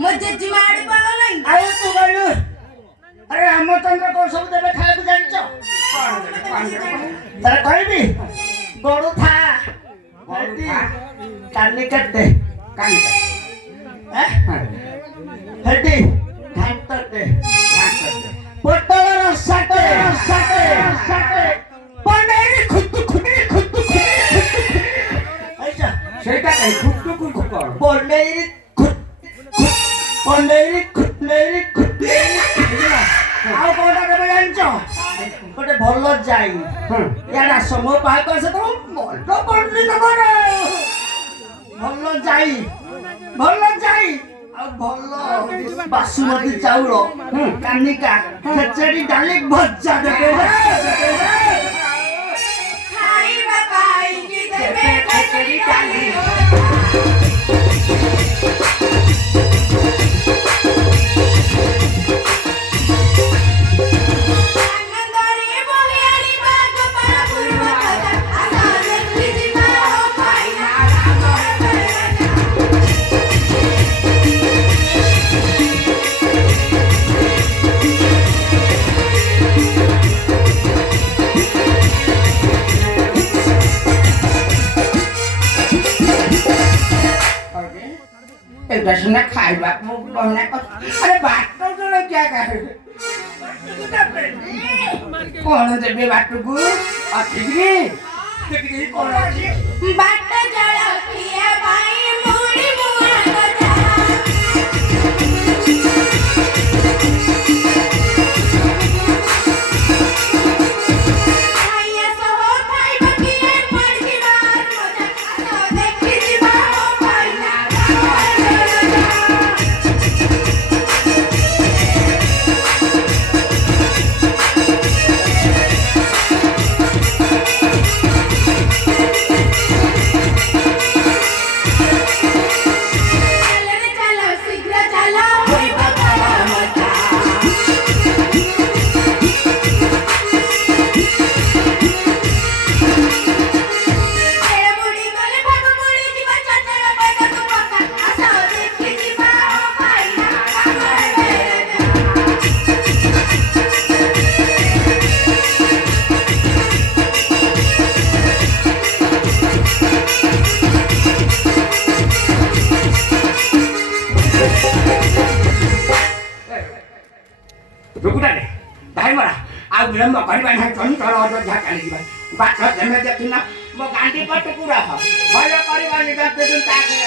मजे जिमाड़ी पड़ो नहीं आयो तू कहलु अरे रामचंद्र को सब देवे खाए को जानछ तारे कहबी गोड़ू था गोड़ू था काली कटे काली हड्डी घाट दे पोटल रसाटे रसाटे पनेरी खुट्टू ऐसा सेटा कहीं खुट्टू कर पनेरी ଆଉ କୋଉଟା ଦେବେ ଜାଣିଛ ଗୋଟେ ଭଲ ଯାଇ ଇଆଡେ ଆସ ମୋ ପାଖକୁ ଆସ ତ ଭଲ ପଣ୍ଡିତ କର ଭଲ ଯାଇ ଆଉ ଭଲ ବାସୁମତୀ ଚାଉଳ କାନିକା ଖେଚେଡି ଡାଲି ଭଜା ଦେବେ ଖାଇବା ପାଇକି ଦେବେ ଖେଚେଡି ଡାଲି दर्शन खाइबा कहना अरे बाटो तो क्या कर कौन देबे बाटो को अतिग्री देखि कौन बाट जळ पिया बाई मुड़ी मुआ गजा आया सो खाई बकिए पड़की बार मजा तो देखि जीवा हो पाइना रुकुटाले भाइ मरा आ विलम्ब गरिबा नाही चञ्चल अयोध्या चली ଯିବା ବାଟ ଦେମେ ଦେଖିନା ମୋ ଗାଣ୍ଡି ପଟ ପୁରା ଭଲ କରିବା ନିଜ ତେଜୁ ତାକୁ